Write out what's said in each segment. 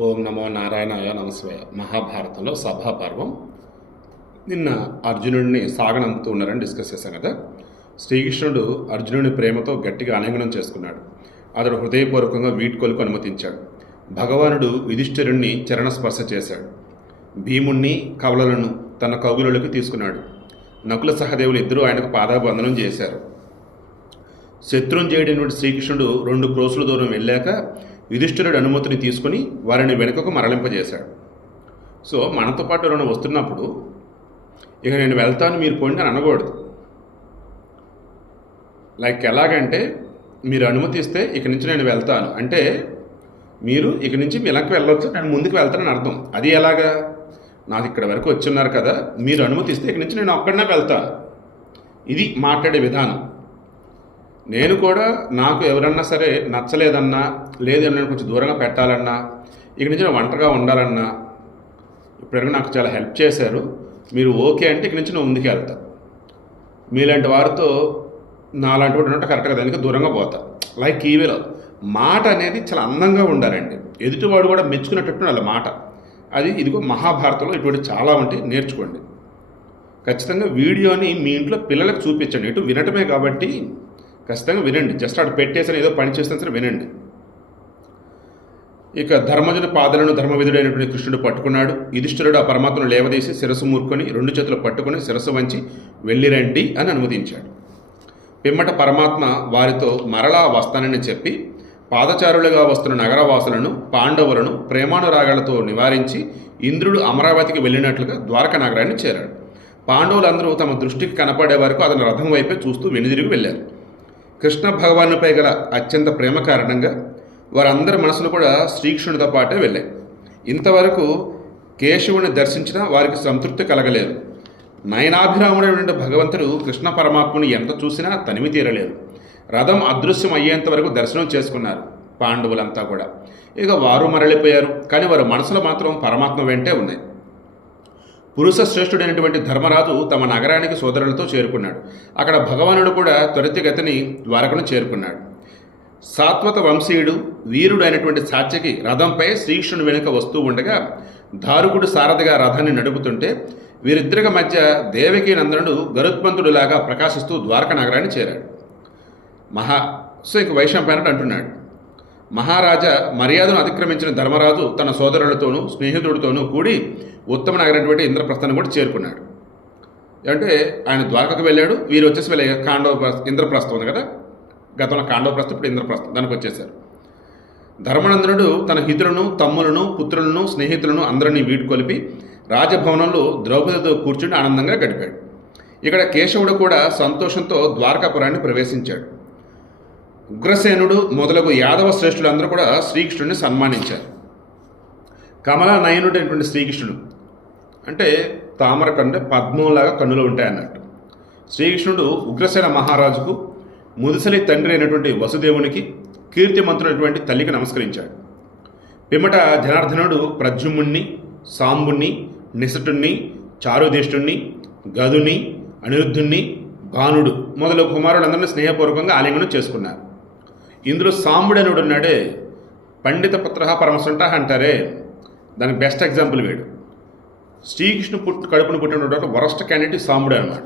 ఓం నమో నారాయణాయ నమస్వయ. మహాభారతంలో సభాపర్వం. నిన్న అర్జునుడిని సాగనంపుతూ ఉన్నారని డిస్కస్ చేశాం కదా. శ్రీకృష్ణుడు అర్జునుడి ప్రేమతో గట్టిగా ఆలింగనం చేసుకున్నాడు. అతడు హృదయపూర్వకంగా వీడ్కొలకు అనుమతించాడు. భగవానుడు యుధిష్ఠిరుణ్ణి చరణస్పర్శ చేశాడు. భీముణ్ణి కవలలను తన కౌగులలోకి తీసుకున్నాడు. నకుల సహదేవులు ఇద్దరూ ఆయనకు పాదాబంధనం చేశారు. శత్రుంజయుడైనటువంటి శ్రీకృష్ణుడు 2 క్రోసుల దూరం వెళ్ళాక యుధిష్ఠిరుడి అనుమతిని తీసుకుని వారిని వెనుకకు మరలింపజేశాడు. సో మనతో పాటు ఎవరైనా వస్తున్నప్పుడు ఇక నేను వెళ్తాను మీరు పోండి అని అనకూడదు. లైక్ ఎలాగంటే మీరు అనుమతిస్తే ఇక నుంచి నేను వెళ్తాను అంటే మీరు ఇక నుంచి వెనక్కి వెళ్ళొచ్చు, నేను ముందుకు వెళ్తానని అర్థం. అది ఎలాగా? నాకు ఇక్కడ వరకు వచ్చున్నారు కదా, మీరు అనుమతిస్తే ఇక నుంచి నేను ఒక్కడనే వెళ్తాను. ఇది మాట్లాడే విధానం. నేను కూడా నాకు ఎవరన్నా సరే నచ్చలేదన్నా, లేదు నేను కొంచెం దూరంగా పెట్టాలన్నా, ఇక నుంచి నేను ఒంటరిగా ఉండాలన్నా, ఇప్పటివరకు నాకు చాలా హెల్ప్ చేశారు, మీరు ఓకే అంటే ఇక నుంచి నేను ముందుకు వెళ్తా. మీలాంటి వారితో నాలాంటి వాడు ఉన్నట్టు కరెక్ట్గా దానికి దూరంగా పోతా. లైక్ ఈవేలో మాట అనేది చాలా అందంగా ఉండాలండి. ఎదుటివాడు కూడా మెచ్చుకునేటట్టు వాళ్ళ మాట. అది ఇదిగో మహాభారతంలో ఇటువంటి చాలా ఉంటాయి, నేర్చుకోండి. ఖచ్చితంగా వీడియోని మీ ఇంట్లో పిల్లలకు చూపించండి. ఇటు వినటమే కాబట్టి ఖచ్చితంగా వినండి. జస్ట్ అటు పెట్టేసిన ఏదో పని చేస్తున్నా సరే వినండి. ఇక ధర్మజుని పాదలను ధర్మవిధుడైనటువంటి కృష్ణుడు పట్టుకున్నాడు. యుధిష్ఠిరుడు ఆ పరమాత్మను లేవదీసి శిరస్సు మూర్కొని 2 చేతులు పట్టుకుని శిరస్సు వంచి వెళ్ళిరండి అని అనుమతించాడు. పిమ్మట పరమాత్మ వారితో మరలా వస్తానని చెప్పి పాదచారులుగా వస్తున్న నగరవాసులను పాండవులను ప్రేమానురాగాలతో నివారించి ఇంద్రుడు అమరావతికి వెళ్ళినట్లుగా ద్వారక నగరాన్ని చేరాడు. పాండవులందరూ తమ దృష్టికి కనపడే వరకు అతని రథం వైపే చూస్తూ వెనుదిరిగి వెళ్ళారు. కృష్ణ భగవానుపై గల అత్యంత ప్రేమ కారణంగా వారందరి మనసులు కూడా శ్రీకృష్ణుడితో పాటే వెళ్ళాయి. ఇంతవరకు కేశవుని దర్శించినా వారికి సంతృప్తి కలగలేదు. నయనాభిరాముడైన భగవంతుడు కృష్ణ పరమాత్మని ఎంత చూసినా తనివి తీరలేదు. రథం అదృశ్యం అయ్యేంత వరకు దర్శనం చేసుకున్నారు పాండవులంతా కూడా. ఇక వారు మరలిపోయారు, కానీ వారి మనసులో మాత్రం పరమాత్మ వెంటే ఉన్నాయి. పురుష శ్రేష్ఠుడైనటువంటి ధర్మరాజు తమ నగరానికి సోదరులతో చేరుకున్నాడు. అక్కడ భగవానుడు కూడా త్వరితగతిని ద్వారకను చేరుకున్నాడు. సాత్వత వంశీయుడు వీరుడు అయినటువంటి సాత్యకి రథంపై శ్రీకృష్ణుని వెనుక వస్తూ ఉండగా దారుకుడు సారథిగా రథాన్ని నడుపుతుంటే వీరిద్దరి మధ్య దేవకీ నందనుడు గరుత్మంతుడిలాగా ప్రకాశిస్తూ ద్వారక నగరాన్ని చేరాడు. సో ఇంక వైశంపాయనుడు అంటున్నాడు, మహారాజా మర్యాదను అతిక్రమించిన ధర్మరాజు తన సోదరులతోనూ స్నేహితుడితోనూ కూడి ఉత్తమ నగరైనటువంటి ఇంద్రప్రస్థాన్ని కూడా చేరుకున్నాడు. అంటే ఆయన ద్వారకకు వెళ్ళాడు, వీరు వచ్చేసి ఇంద్రప్రస్థం ఉంది కదా, గతంలో కాండవప్రస్థం, ఇప్పుడు ఇంద్రప్రస్థం, దానికి వచ్చేసారు. ధర్మనందనుడు తన హితులను తమ్ములను పుత్రులను స్నేహితులను అందరినీ వీడ్కొలిపి రాజభవనంలో ద్రౌపదితో కూర్చుని ఆనందంగా గడిపాడు. ఇక్కడ కేశవుడు కూడా సంతోషంతో ద్వారకాపురాన్ని ప్రవేశించాడు. ఉగ్రసేనుడు మొదలగు యాదవ శ్రేష్ఠులందరూ కూడా శ్రీకృష్ణుడిని సన్మానించారు. కమలా నయనుడైనటువంటి శ్రీకృష్ణుడు అంటే తామర కంటే పద్మంలాగా కన్నులు ఉంటాయన్నట్టు. శ్రీకృష్ణుడు ఉగ్రసేన మహారాజుకు ముదుసలి తండ్రి అయినటువంటి వసుదేవునికి కీర్తిమంతుడైనటువంటి తల్లికి నమస్కరించాడు. పిమ్మట జనార్దనుడు ప్రద్యుమ్నుణ్ణి, సాంబుణ్ణి, నిశటుణ్ణి, చారుదేష్టుణ్ణి, గదుని, అనిరుద్ధుణ్ణి, భానుడు మొదలగు కుమారులందరినీ స్నేహపూర్వకంగా ఆలింగనం చేసుకున్నారు. ఇందులో సాంబుడనుడు ఉన్నాడే, పండిత పుత్ర పరమసుంట అంటారే, దానికి బెస్ట్ ఎగ్జాంపుల్ వీడు. శ్రీకృష్ణు కడుపును పుట్టినటువంటి వరస్ట్ క్యాండిడేట్ సాంబుడే అనమాట.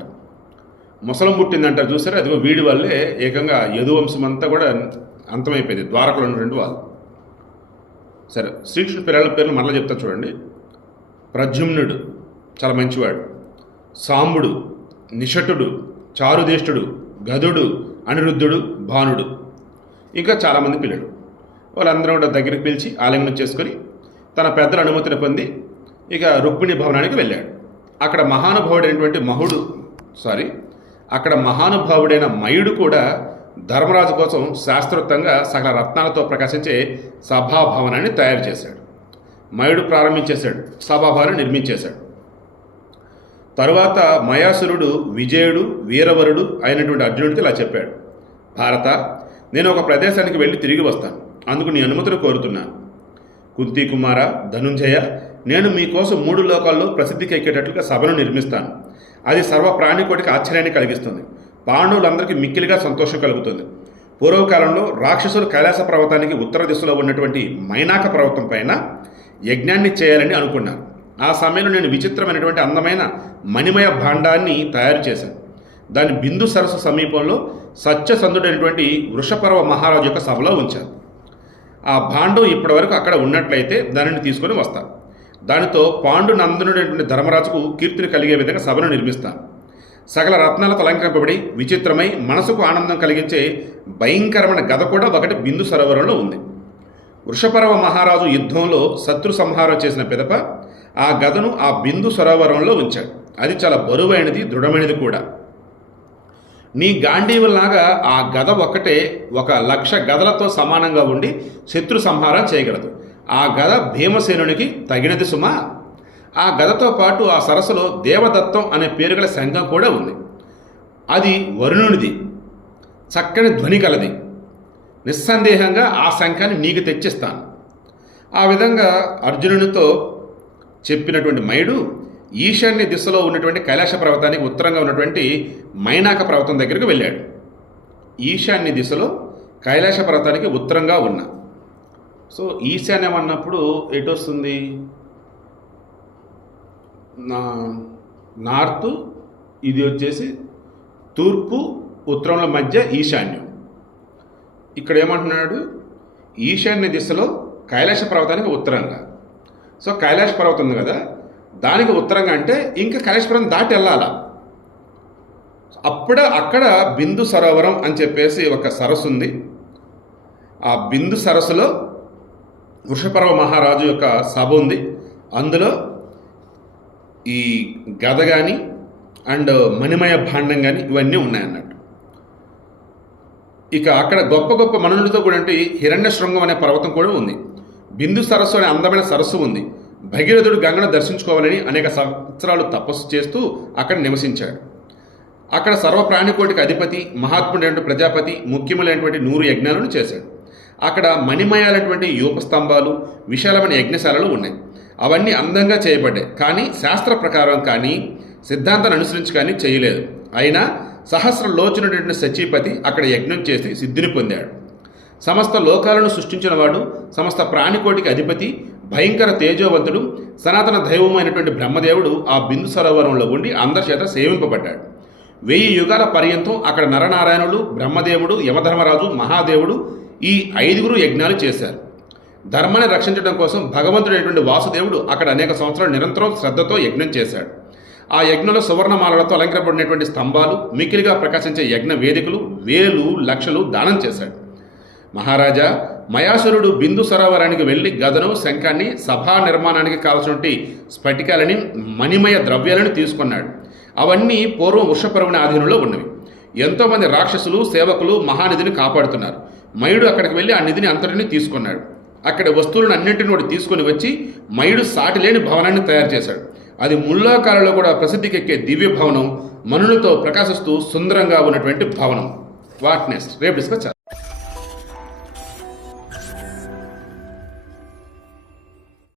ముసలం పుట్టిందంటారు చూసారు, అదిగో వీడి వల్లే ఏకంగా యదువంశం అంతా కూడా అంతమైపోయింది, ద్వారకలో ఉన్నటువంటి వాళ్ళు. సరే, శ్రీకృష్ణుడు పిల్లల పేర్లు మరలా చెప్తా చూడండి. ప్రద్యుమ్నుడు చాలా మంచివాడు, సాంబుడు, నిషటుడు, చారుదేష్టుడు, గదుడు, అనిరుద్ధుడు, భానుడు, ఇంకా చాలామంది పిల్లలు. వాళ్ళందరూ కూడా దగ్గరికి పిలిచి ఆలింగనం చేసుకొని తన పెద్దల అనుమతిని పొంది ఇక రుక్మిణి భవనానికి వెళ్ళాడు. అక్కడ మహానుభావుడైన మయుడు కూడా ధర్మరాజు కోసం శాస్త్రోక్తంగా సకల రత్నాలతో ప్రకాశించే సభాభవనాన్ని తయారు చేశాడు. మయుడు ప్రారంభించేశాడు, సభాభవనాన్ని నిర్మించేశాడు. తరువాత మయాసురుడు విజయుడు వీరవరుడు అయినటువంటి అర్జునుడితో ఇలా చెప్పాడు, భారత, నేను ఒక ప్రదేశానికి వెళ్ళి తిరిగి వస్తాను, అందుకు నీ అనుమతులు కోరుతున్నాను. కుంతీ కుమార, ధనుంజయ, నేను మీకోసం 3 లోకాల్లో ప్రసిద్ధికి ఎక్కేటట్లుగా సభను నిర్మిస్తాను. అది సర్వ ప్రాణికోటికి ఆశ్చర్యాన్ని కలిగిస్తుంది. పాండవులందరికీ మిక్కిలిగా సంతోషం కలుగుతుంది. పూర్వకాలంలో రాక్షసులు కైలాస పర్వతానికి ఉత్తర దిశలో ఉన్నటువంటి మైనాక పర్వతం పైన యజ్ఞాన్ని చేయాలని అనుకున్నారు. ఆ సమయంలో నేను విచిత్రమైనటువంటి అందమైన మణిమయ భాండాన్ని తయారు చేశాను. దాన్ని బిందు సరస్సు సమీపంలో సత్యసంధుడైనటువంటి వృషపర్వ మహారాజు యొక్క సభలో ఉంచాను. ఆ భాండం ఇప్పటి వరకు అక్కడ ఉన్నట్లయితే దానిని తీసుకొని వస్తాను. దానితో పాండు నందనుడైనటువంటి ధర్మరాజుకు కీర్తిని కలిగే విధంగా సభను నిర్మిస్తాను. సకల రత్నాలతో అలంకరింపబడి విచిత్రమై మనసుకు ఆనందం కలిగించే భయంకరమైన గద కూడా ఒకటి బిందు సరోవరంలో ఉంది. వృషపర్వ మహారాజు యుద్ధంలో శత్రు సంహారం చేసిన పిదప ఆ గదను ఆ బిందు సరోవరంలో ఉంచాడు. అది చాలా బరువైనది, దృఢమైనది కూడా. నీ గాంధీవులాగా ఆ గద ఒక్కటే 1,00,000 గదలతో సమానంగా ఉండి శత్రు సంహారం చేయగలదు. ఆ గద భీమసేనునికి తగినది సుమా. ఆ గదతో పాటు ఆ సరస్సులో దేవదత్తం అనే పేరు గల శంఖం కూడా ఉంది. అది వరుణునిది, చక్కని ధ్వని కలది. నిస్సందేహంగా ఆ శంఖాన్ని నీకు తెచ్చిస్తాను. ఆ విధంగా అర్జునునితో చెప్పినటువంటి మయుడు ఈశాన్య దిశలో ఉన్నటువంటి కైలాస పర్వతానికి ఉత్తరంగా ఉన్నటువంటి మైనాక పర్వతం దగ్గరకు వెళ్ళాడు. ఈశాన్య దిశలో కైలాస పర్వతానికి ఉత్తరంగా ఉన్న, సో ఈశాన్యం అన్నప్పుడు ఎటు వస్తుంది? నార్త్, ఇది వచ్చేసి తూర్పు ఉత్తరంల మధ్య ఈశాన్యం. ఇక్కడ ఏమంటున్నాడు? ఈశాన్య దిశలో కైలాస పర్వతానికి ఉత్తరంగా. సో కైలాస పర్వతం ఉంది కదా, దానికి ఉత్తరంగా అంటే ఇంకా కైలాస పర్వతం దాటి వెళ్ళాలా. అక్కడ బిందు సరోవరం అని చెప్పేసి ఒక సరస్సు ఉంది. ఆ బిందు సరస్సులో వృషపర్వ మహారాజు యొక్క సభ ఉంది. అందులో ఈ గద కానీ అండ్ మణిమయ భాండం కానీ ఇవన్నీ ఉన్నాయన్నట్టు. ఇక అక్కడ గొప్ప గొప్ప మనులతో కూడా హిరణ్య శృంగం అనే పర్వతం కూడా ఉంది. బిందు సరస్సు అనే అందమైన సరస్సు ఉంది. భగీరథుడు గంగను దర్శించుకోవాలని అనేక సంవత్సరాలు తపస్సు చేస్తూ అక్కడ నివసించాడు. అక్కడ సర్వప్రాణికోటికి అధిపతి, మహాత్ముడైన ప్రజాపతి ముఖ్యములైనటువంటి 100 యజ్ఞాలను చేశాడు. అక్కడ మణిమయాలైనటువంటి యూపస్తంభాలు, విశాలమైన యజ్ఞశాలలు ఉన్నాయి. అవన్నీ అందంగా చేయబడ్డాయి. కానీ శాస్త్ర ప్రకారం కానీ సిద్ధాంతాన్ని అనుసరించి కానీ చేయలేదు. అయినా సహస్ర లోచనుడైన సచీపతి అక్కడ యజ్ఞం చేసి సిద్ధిని పొందాడు. సమస్త లోకాలను సృష్టించిన వాడు, సమస్త ప్రాణికోటికి అధిపతి, భయంకర తేజోవంతుడు, సనాతన దైవమైనటువంటి బ్రహ్మదేవుడు ఆ బిందు సరోవరంలో ఉండి అందరి చేత సేవింపబడ్డాడు. 1000 యుగాల పర్యంతం అక్కడ నరనారాయణుడు, బ్రహ్మదేవుడు, యమధర్మరాజు, మహాదేవుడు ఈ 5గురు యజ్ఞాలు చేశారు. ధర్మాన్ని రక్షించడం కోసం భగవంతుడైనటువంటి వాసుదేవుడు అక్కడ అనేక సంవత్సరాలు నిరంతరం శ్రద్ధతో యజ్ఞం చేశాడు. ఆ యజ్ఞంలో సువర్ణమాలలతో అలంకరింపబడినటువంటి స్తంభాలు, మిక్కిలిగా ప్రకాశించే యజ్ఞ వేదికలు, వేలు లక్షలు దానం చేశాడు. మహారాజా, మయాసురుడు బిందు సరోవరానికి వెళ్ళి గదను, శంఖాన్ని, సభా నిర్మాణానికి కావాల్సినటువంటి స్ఫటికాలని, మణిమయ ద్రవ్యాలను తీసుకున్నాడు. అవన్నీ పూర్వం వృషపర్వుని ఆధీనంలో ఉన్నవి. ఎంతోమంది రాక్షసులు, సేవకులు మహానిధిని కాపాడుతున్నారు. మయుడు అక్కడికి వెళ్ళి ఆ నిధిని అంతటిని తీసుకున్నాడు. అక్కడ వస్తువులను అన్నింటిని కూడా తీసుకొని వచ్చి మయుడు సాటి లేని భవనాన్ని తయారు చేశాడు. అది ముల్లాకాలలో కూడా ప్రసిద్ధికెక్కే దివ్య భవనం, మనులతో ప్రకాశిస్తూ సుందరంగా ఉన్నటువంటి భవనం. వాట్ నెక్స్ట్ రేపు డిస్కస్ చేద్దాం.